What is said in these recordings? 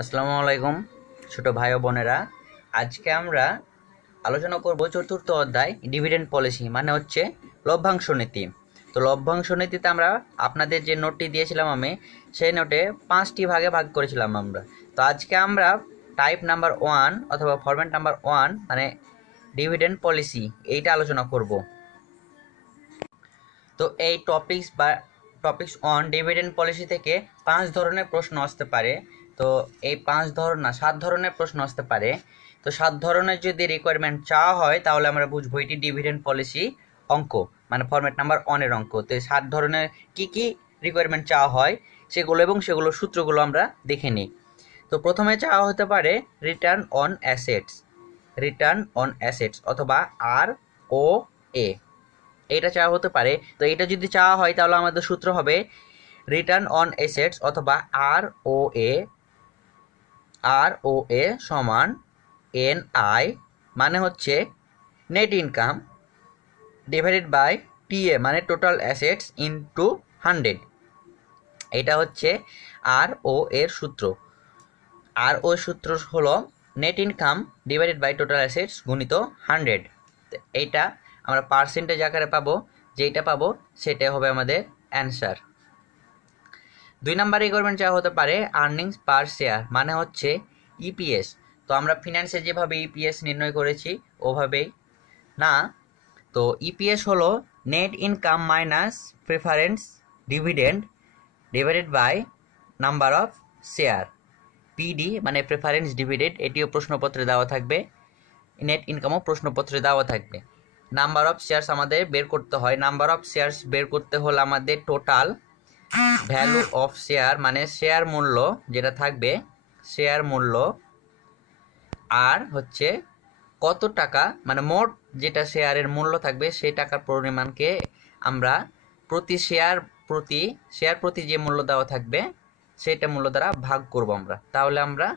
আসসালামু আলাইকুম ছোট ভাই ও বোনেরা। আজকে আমরা আলোচনা করব চতুর্থ অধ্যায় ডিভিডেন্ড পলিসি মানে হচ্ছে লভ্যাংশ নীতি। তো লভ্যাংশ নীতিতে আমরা আপনাদের যে নোটটি দিয়েছিলাম আমি সেই নোটে 5টি ভাগে ভাগ করেছিলাম আমরা। তো আজকে আমরা টাইপ নাম্বার 1 অথবা ফরম্যাট নাম্বার 1 মানে ডিভিডেন্ড পলিসি এইটা আলোচনা করব। তো এই টপিকস অন ডিভিডেন্ড পলিসি থেকে 5 ধরনের প্রশ্ন আসতে পারে। তো এই 7 ধরনের প্রশ্ন আসতে পারে। তো 7 ধরনের যদি রিকোয়ারমেন্ট চাওয়া হয় তাহলে আমরা বুঝবো এটি ডিভিডেন্ড পলিসি অঙ্ক মানে ফরম্যাট নাম্বার 1 এর অঙ্ক। তো এই 7 ধরনের কি রিকোয়ারমেন্ট চাওয়া হয় সেগুলো এবং সেগুলোর সূত্রগুলো আমরা দেখে নিই। তো প্রথমে চাওয়া হতে পারে রিটার্ন অন অ্যাসেটস অথবা ROA, এটা চাওয়া হতে পারে। তো এটা যদি চাওয়া হয় তাহলে আমাদের সূত্র হবে রিটার্ন অন অ্যাসেটস অথবা ROA সমান NI মানে হচ্ছে net income divided by TA মানে টোটাল অ্যাসেটস ইনটু 100। এটা হচ্ছে RO এর সূত্র। RO সূত্র হলো net income divided by total assets গুণিত 100। এইটা আমরা পার্সেন্টেজ আকারে পাবো, যেটা পাবো সেটা হবে আমাদের অ্যান্সার। 2 নাম্বার রিকোয়ারমেন্ট চাওয়া হতে পারে আর্নিংস পার শেয়ার মানে হচ্ছে EPS। তো আমরা ফিনান্সে যেভাবে EPS নির্ণয় করেছি ওভাবেই না। তো EPS হলো net income minus preference dividend divided by number of share. PD মানে প্রেফারেন্স ডিভিডেন্ড, এটিও প্রশ্নপত্রে দেওয়া থাকবে। নেট ইনকামও প্রশ্নপত্রে দেওয়া থাকবে। নাম্বার অফ শেয়ারস আমাদের বের করতে হয়। নাম্বার অফ শেয়ারস বের করতে হলে আমাদের টোটাল ভ্যালু অফ শেয়ার মানে শেয়ার মূল্য যেটা থাকবে, শেয়ার মূল্য আর হচ্ছে কত টাকা মানে মোট যেটা শেয়ারের মূল্য থাকবে সেই টাকার পরিমাণকে আমরা প্রতি শেয়ার প্রতি যে মূল্য দেওয়া থাকবে সেটা মূল্য দ্বারা ভাগ করব আমরা, তাহলে আমরা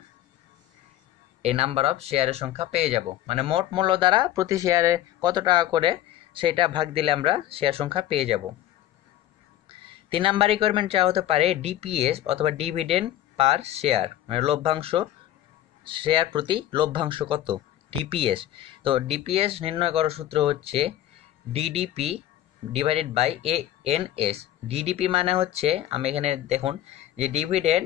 এই নাম্বার অফ শেয়ারের সংখ্যা পেয়ে যাব। মানে মোট মূল্য দ্বারা প্রতি শেয়ারে কত টাকা করে সেটা ভাগ দিলে আমরা শেয়ার সংখ্যা পেয়ে যাব। 3 নাম্বার রিকোয়ারমেন্ট চাওয়া হতে পারে DPS অথবা ডিভিডেন্ড পার শেয়ার মানে লভ্যাংশ, শেয়ার প্রতি লভ্যাংশ কত DPS। তো DPS নির্ণয় করার সূত্র হচ্ছে DDP divided by ANS। DDP মানে হচ্ছে আমি এখানে দেখুন যে ডিভিডেন্ড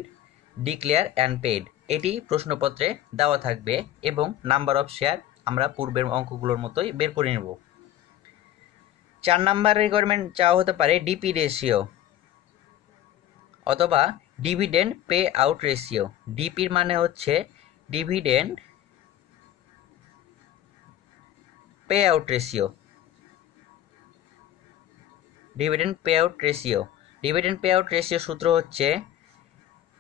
ডিক্লেয়ার অ্যান্ড পেড, এটি প্রশ্নপত্রে দেওয়া থাকবে এবং নাম্বার অফ শেয়ার আমরা পূর্বের অঙ্কগুলোর মতোই বের করে নেব। 4 নাম্বার রিকোয়ারমেন্ট চাওয়া হতে পারে DP রেশিও অথবা ডিভিডেন্ড পে আউট রেশিও। ডিপির মানে হচ্ছে dividend pay out ratio. Dividend pay out ratio সূত্র হচ্ছে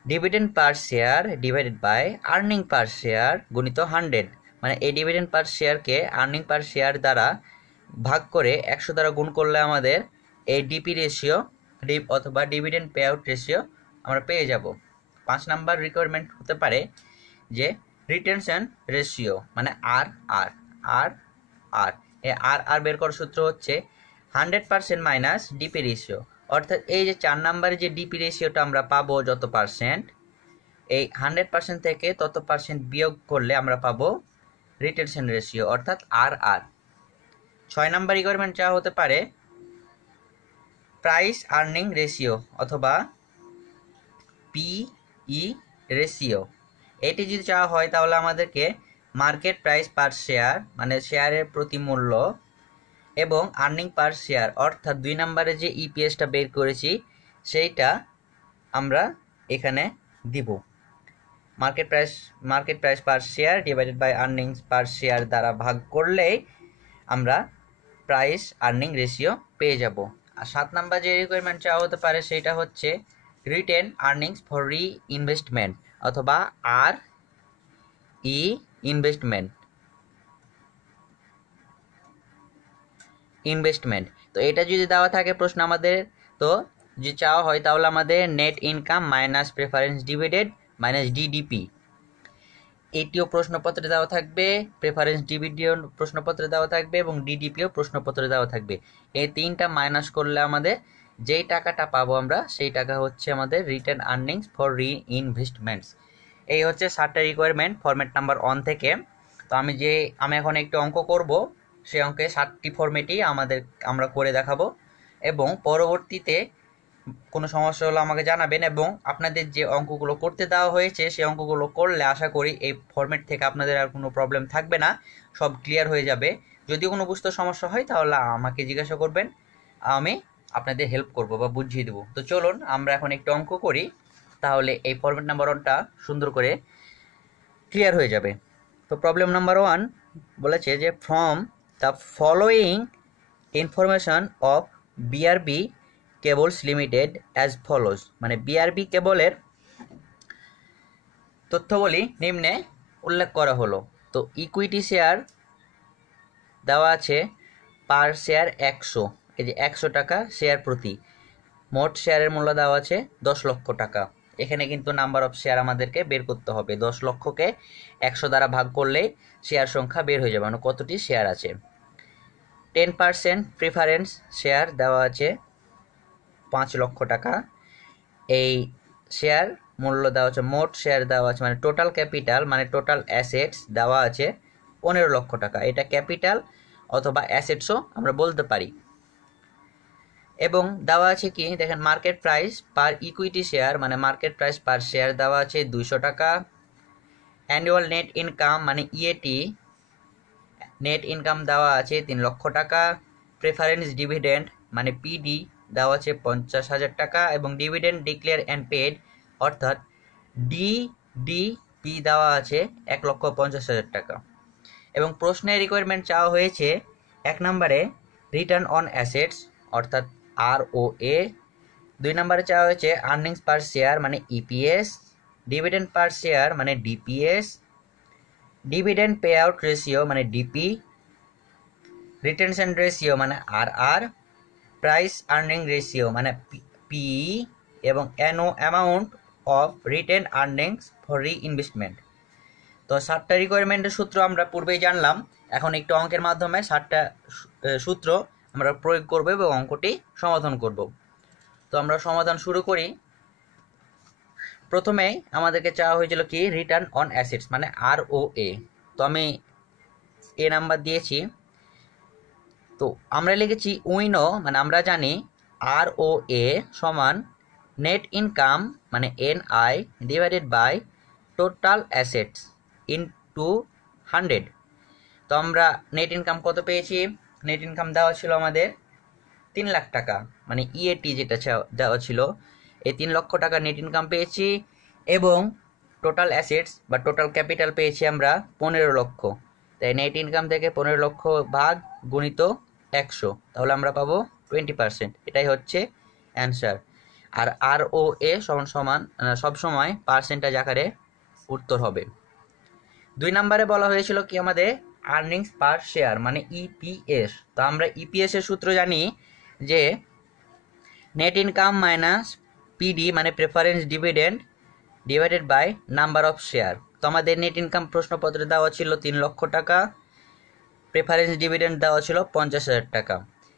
dividend per share divided by earning per share গুণিত 100। মানে এই ডিভিডেন্ড পার শেয়ারকে আর্নিং পার শেয়ার দ্বারা ভাগ করে 100 দ্বারা গুণ করলে আমাদের এই ডিপি রেশিও অথবা ডিভিডেন্ড পে আউট রেশিও আমরা পেয়ে যাব। 5 নাম্বার রিকোয়ারমেন্ট হতে পারে যে রিটেনশন রেশিও মানে আর এই আর বের করার সূত্র হচ্ছে 100% মাইনাস ডিপি রেশিও। অর্থাৎ এই যে 4 নাম্বারে যে ডিপি রেশিওটা আমরা পাবো যত পার্সেন্ট, এই 100% থেকে তত পার্সেন্ট বিয়োগ করলে আমরা পাবো রিটেনশন রেশিও অর্থাৎ আর। 6 নাম্বার রিকোয়ারমেন্ট চাওয়া হতে পারে প্রাইস আর্নিং রেশিও অথবা PE রেশিও। এটি যদি চাওয়া হয় তাহলে আমাদেরকে মার্কেট প্রাইস পার শেয়ার মানে শেয়ারের প্রতি মূল্য এবং আর্নিং পার শেয়ার অর্থাৎ 2 নাম্বারে যে EPSটা বের করেছি সেইটা আমরা এখানে দিব। Market price per share divided by earnings per share দ্বারা ভাগ করলেই আমরা প্রাইস আর্নিং রেশিও পেয়ে যাব। আর 7 নাম্বার যে রিকোয়ারমেন্ট চাওয়া হতে পারে সেটা হচ্ছে রিটেন আর্নিংস ফর ইনভেস্টমেন্ট অথবা RE ইনভেস্টমেন্ট। তো এটা যদি দেওয়া থাকে প্রশ্ন আমাদের, তো যদি চাওয়া হয় তাহলে আমাদের net income minus preference dividend minus DDP, এটিও প্রশ্নপত্রে দেওয়া থাকবে। প্রেফারেন্স ডিভিডেন্ড প্রশ্নপত্রে দেওয়া থাকবে এবং DDPও প্রশ্নপত্রে দেওয়া থাকবে। এই তিনটা মাইনাস করলে আমাদের যেই টাকাটা পাবো আমরা সেই টাকা হচ্ছে আমাদের রিটার্ন আর্নিংস ফর ইনভেস্টমেন্টস। এই হচ্ছে 7টা রিকোয়ারমেন্ট ফরম্যাট নাম্বার 1 থেকে। তো আমি এখন একটু অঙ্ক করব, সেই অঙ্কে 7টি ফরম্যাটই আমরা করে দেখাবো, এবং পরবর্তীতে কোনো সমস্যা হলে আমাকে জানাবেন। এবং আপনাদের যে অঙ্কগুলো করতে দেওয়া হয়েছে সেই অঙ্কগুলো করলে আশা করি এই ফরম্যাট থেকে আপনাদের আর কোনো প্রবলেম থাকবে না, সব ক্লিয়ার হয়ে যাবে। যদি কোনো বুঝতে সমস্যা হয় তাহলে আমাকে জিজ্ঞাসা করবেন, আমি আপনাদের হেল্প করব বা বুঝিয়ে দেবো। তো চলুন আমরা এখন একটু অঙ্ক করি, তাহলে এই ফরম্যাট নাম্বার 1টা সুন্দর করে ক্লিয়ার হয়ে যাবে। তো প্রবলেম নাম্বার 1 বলেছে যে from the following information of BRB cables limited as follows, মানে বিআরবি কেবলের তথ্যবলী নিম্নে উল্লেখ করা হলো। তো ইকুইটি শেয়ার দেওয়া আছে পার শেয়ার 100, এই যে 100 টাকা শেয়ার প্রতি। মোট শেয়ারের মূল্য দেওয়া আছে 10 লক্ষ টাকা। এখানে কিন্তু নাম্বার অফ শেয়ার আমাদেরকে বের করতে হবে। 10 লক্ষকে 100 দ্বারা ভাগ করলে শেয়ার সংখ্যা বের হয়ে যাবে, মানে কতটি শেয়ার আছে। 10% প্রিফারেন্স শেয়ার দেওয়া আছে 5 লক্ষ টাকা। এই শেয়ার মূল্য দেওয়া আছে, মোট শেয়ার দেওয়া আছে, মানে টোটাল ক্যাপিটাল মানে টোটাল অ্যাসেটস দেওয়া আছে 15 লক্ষ টাকা। এটা ক্যাপিটাল অথবা অ্যাসেটসও আমরা বলতে পারি। এবং দেওয়া আছে কি দেখেন, মার্কেট প্রাইস পার ইকুইটি শেয়ার, মানে মার্কেট প্রাইস পার শেয়ার দেওয়া আছে 200 টাকা। অ্যানুয়াল নেট ইনকাম মানে ইএটি নেট ইনকাম দেওয়া আছে 3 লক্ষ টাকা। প্রেফারেন্স ডিভিডেন্ড মানে পিডি দেওয়া আছে 50,000 টাকা। এবং ডিভিডেন্ড ডিক্লেয়ার অ্যান্ড পেড অর্থাৎ ডিডিপি দেওয়া আছে 1,50,000 টাকা। এবং প্রশ্নের রিকোয়ারমেন্ট চাওয়া হয়েছে 1 নম্বরে রিটার্ন অন অ্যাসেটস অর্থাৎ ROA, 2 নম্বরে চাওয়া হয়েছে আর্নিংস পার শেয়ার মানে ইপিএস, ডিভিডেন্ড পার শেয়ার মানে DPS, dividend pay out ratio মানে ডিপি, রিটেনশন রেশিও মানে RR, প্রাইস আর্নিং রেশিও মানে PE, এবং amount of written earnings for reinvestment. তো 7টা রিকোয়ারমেন্টের সূত্র আমরা পূর্বেই জানলাম, এখন একটু অঙ্কের মাধ্যমে 7টা সূত্র আমরা প্রয়োগ করব এবং অঙ্কটি সমাধান করব। তো আমরা সমাধান শুরু করি। প্রথমেই আমাদেরকে চাওয়া হয়েছিল কি রিটার্ন অন অ্যাসেটস মানে ROA। তো আমি এ নাম্বার দিয়েছি। তো আমরা লিখেছি উইনো, মানে আমরা জানি ROA সমান নেট ইনকাম মানে NI divided by total assets into 100। তো আমরা নেট ইনকাম কত পেয়েছি, নেট ইনকাম দেওয়া ছিল আমাদের 3 লাখ টাকা, মানে ইএটি যেটা দেওয়া ছিল, এই 3 লক্ষ টাকা নেট ইনকাম পেয়েছি। এবং টোটাল অ্যাসেটস বা টোটাল ক্যাপিটাল পেয়েছি আমরা 15 লক্ষ। তাই নেট ইনকাম থেকে 15 লক্ষ ভাগ গুণিত 100, তাহলে আমরা পাবো 20%। এটাই হচ্ছে অ্যান্সার। আর ROA সমান সবসময় পার্সেন্টেজ আকারে উত্তর হবে। 2 নম্বরে বলা হয়েছিল কি আমাদের আর্নিংস পার শেয়ার মানে ইপিএস। তো আমরা ইপিএস এর সূত্র জানি যে নেট ইনকাম মাইনাস পিডি মানে preference dividend divided by number of share. তো আমাদের নেট ইনকাম প্রশ্নপত্রে দেওয়া ছিল 3 লক্ষ টাকা, প্রেফারেন্স ডিভিডেন্ড দেওয়া ছিল 50,000 টাকা,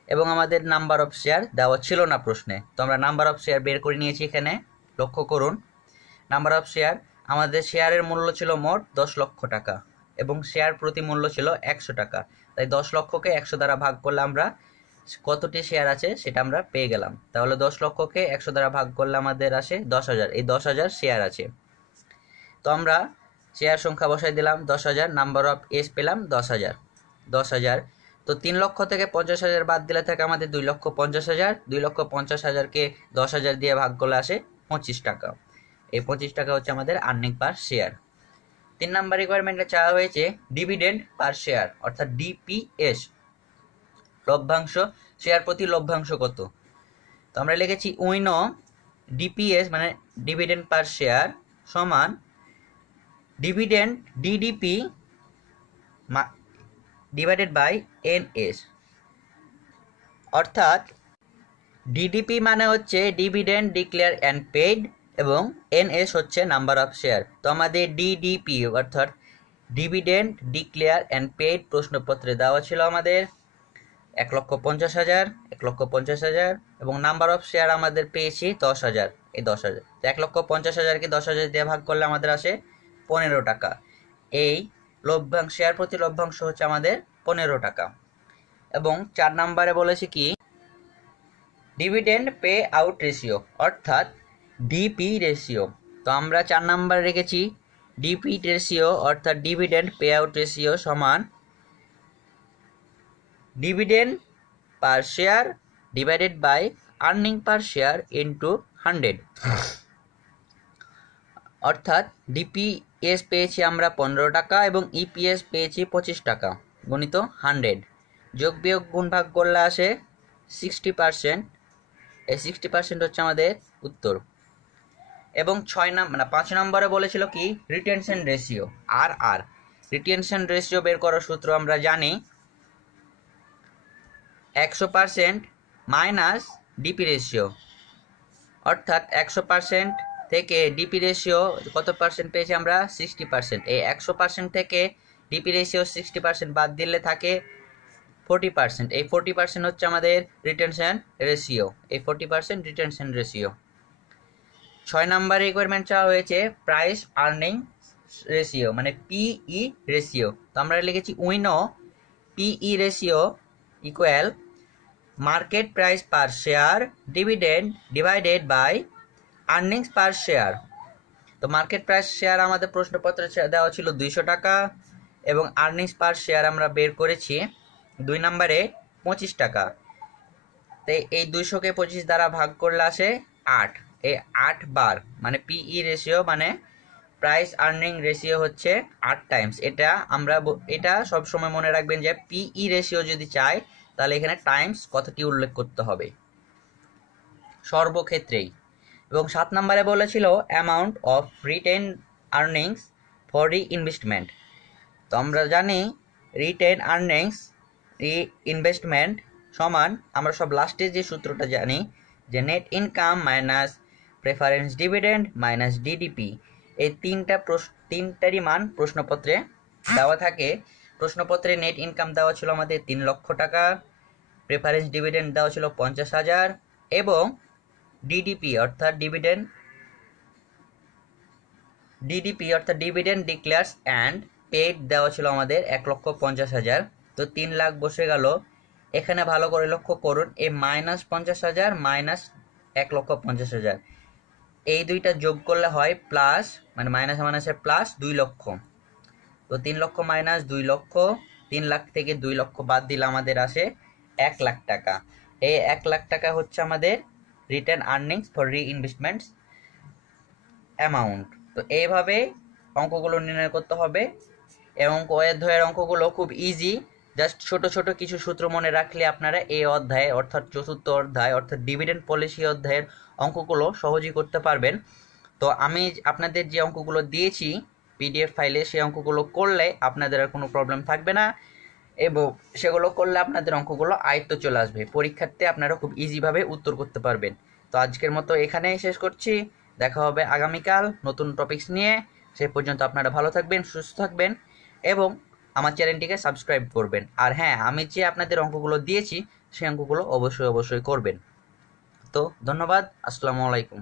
এবং আমাদের নাম্বার অফ শেয়ার দেওয়া ছিল না প্রশ্নে। তো আমরা নাম্বার অফ শেয়ার বের করে নিয়েছি। এখানে লক্ষ্য করুন, নাম্বার অফ শেয়ার আমাদের শেয়ারের মূল্য ছিল মোট 10 লক্ষ টাকা এবং শেয়ার প্রতি মূল্য ছিল 100 টাকা। তাই 10 লক্ষকে 100 দ্বারা ভাগ করলে আমরা কতটি শেয়ার আছে সেটা আমরা পেয়ে গেলাম। তাহলে 10 লক্ষকে 100 দ্বারা ভাগ করলে আমাদের আসে 10,000। এই 10,000 শেয়ার আছে। তো আমরা শেয়ার সংখ্যা বসাই দিলাম 10,000, নাম্বার অফ এস পেলাম 10,000। তো 3 লক্ষ থেকে 50,000 বাদ দিলে থাকে আমাদের 2,50,000। 2,50,000কে 10,000 দিয়ে ভাগ করলে আসে 25 টাকা। এই 25 টাকা হচ্ছে আমাদের আর্নিং পার শেয়ার। 3 নাম্বার রিকোয়ারমেন্টে চাওয়া হয়েছে ডিভিডেন্ড পার শেয়ার অর্থাৎ ডিপিএস, লভ্যাংশ, শেয়ার প্রতি লভ্যাংশ কত। তো আমরা লিখেছি উইনো ডিপিএস মানে ডিভিডেন্ড পার শেয়ার সমান dividend DDP divided by NS, অর্থাৎ ডিডিপি মানে হচ্ছে ডিভিডেন্ড ডিক্লেয়ার অ্যান্ড পেইড এবং এনএস হচ্ছে নাম্বার অফ শেয়ার। তো আমাদের ডিডিপি অর্থাৎ ডিভিডেন্ড ডিক্লেয়ার অ্যান্ড পেইড প্রশ্নপত্রে দেওয়া ছিল আমাদের 1,50,000, 1,50,000 এবং নাম্বার অফ শেয়ার আমাদের পেয়েছি 10,000। এই 10,000, 1,50,000কে 10,000 দিয়ে ভাগ করলে আমাদের আসে 15 টাকা। এই লভ্যাংশ, শেয়ার প্রতি লভ্যাংশ হচ্ছে আমাদের 15 টাকা। এবং 4 নম্বরে বলেছে কি ডিভিডেন্ড পে আউট রেশিও অর্থাৎ ডিপি রেশিও। তো আমরা 4 নাম্বার রেখেছি ডিপি রেশিও অর্থাৎ ডিভিডেন্ড পে আউট রেশিও সমান dividend per share divided by earning per share into 100। অর্থাৎ ডিপিএস পেয়েছি আমরা 15 টাকা এবং ইপিএস পেয়েছি 25 টাকা গুণিত 100, যোগ বিয়োগ গুণ ভাগ করলে আসে 60%। এই 60% হচ্ছে আমাদের উত্তর। এবং 5 নম্বরে বলেছিল কি রিটেনশন রেশিও আর রিটেনশন রেশিও বের করার সূত্র আমরা জানি 100% মাইনাস ডিপি রেশিও। অর্থাৎ 100% থেকে ডিপি রেশিও কত পার্সেন্ট পেয়েছি আমরা 60%। এই 100% থেকে ডিপি রেশিও 60% বাদ দিলে থাকে 40%। এই 40% হচ্ছে আমাদের রিটেনশন রেশিও। এই 40% রিটেনশন রেশিও। 6 নম্বর রিকোয়ারমেন্ট চাওয়া হয়েছে প্রাইস আর্নিং রেশিও মানে পিই রেশিও। তো আমরা লিখেছি we know PE ratio equal market price per share dividend divided by earnings per share. তো মার্কেট প্রাইস শেয়ার আমাদের প্রশ্নপত্রে দেওয়া ছিল 200 টাকা এবং আর্নিংস পার শেয়ার আমরা বের করেছি 2 নম্বরে 25 টাকা। তো এই 200কে 25 দ্বারা ভাগ করলে আসে 8। এই 8 বার মানে পিই রেশিও মানে প্রাইস আর্নিং রেশিও হচ্ছে 8 টাইমস। এটা সব সময় মনে রাখবেন যে পিই রেশিও যদি চাই তাহলে এখানে টাইমস কথাটি উল্লেখ করতে হবে সর্বক্ষেত্রেই। এবং 7 নম্বরে বলেছিল amount of written earnings for reinvestment. তো আমরা জানি রিটেন আর্নিংস রিইনভেস্টমেন্ট সমান আমরা সব লাস্টে যে সূত্রটা জানি যে net income minus preference dividend minus DDP. এই তিনটারই মান প্রশ্নপত্রে দেওয়া থাকে। প্রশ্নপত্রে নেট ইনকাম দেওয়া ছিল আমাদের 3 লক্ষ টাকা, প্রেফারেন্স ডিভিডেন্ড দেওয়া ছিল 50,000 এবং ডিডিপি অর্থাৎ ডিভিডেন্ড ডিক্লেয়ার্স অ্যান্ড পেড দেওয়া ছিল আমাদের 1,50,000। তো 3 লাখ বসে গেল। এখানে ভালো করে লক্ষ্য করুন এই -50,000 মাইনাস 1,50,000 এই দুইটা যোগ করলে হয় প্লাস মানে মাইনাস মাইনাসের প্লাস 2 লক্ষ। তো 3 লক্ষ মাইনাস 2 লক্ষ, 3 লাখ থেকে 2 লক্ষ বাদ দিলে আমাদের আসে 1 লাখ টাকা। এই 1 লাখ টাকা হচ্ছে আমাদের রিটার্ন আর্নিংস ফর রিইনভেস্টমেন্টস অ্যামাউন্ট। তো এইভাবে অঙ্কগুলো নির্ণয় করতে হবে এবং অধ্যায়ের অঙ্কগুলো খুব ইজি। জাস্ট ছোট ছোট কিছু সূত্র মনে রাখলে আপনারা এই অধ্যায়ে অর্থাৎ 4র্থ অধ্যায় অর্থাৎ ডিভিডেন্ড পলিসি অধ্যায়ের অঙ্কগুলো সহজেই করতে পারবেন। তো আমি আপনাদের যে অঙ্কগুলো দিয়েছি পিডিএফ ফাইলে সেই অঙ্কগুলো করলে আপনাদের আর কোনো প্রবলেম থাকবে না এবং সেগুলো করলে আপনাদের অঙ্কগুলো আয়ত্ত চলে আসবে। পরীক্ষার্থে আপনারা খুব ইজিভাবে উত্তর করতে পারবেন। তো আজকের মতো এখানেই শেষ করছি। দেখা হবে আগামীকাল নতুন টপিকস নিয়ে। সেই পর্যন্ত আপনারা ভালো থাকবেন, সুস্থ থাকবেন এবং আমার চ্যানেলটিকে সাবস্ক্রাইব করবেন। আর হ্যাঁ, আমি যে আপনাদের অঙ্কগুলো দিয়েছি সেই অঙ্কগুলো অবশ্যই করবেন। তো ধন্যবাদ। আসসালামু আলাইকুম।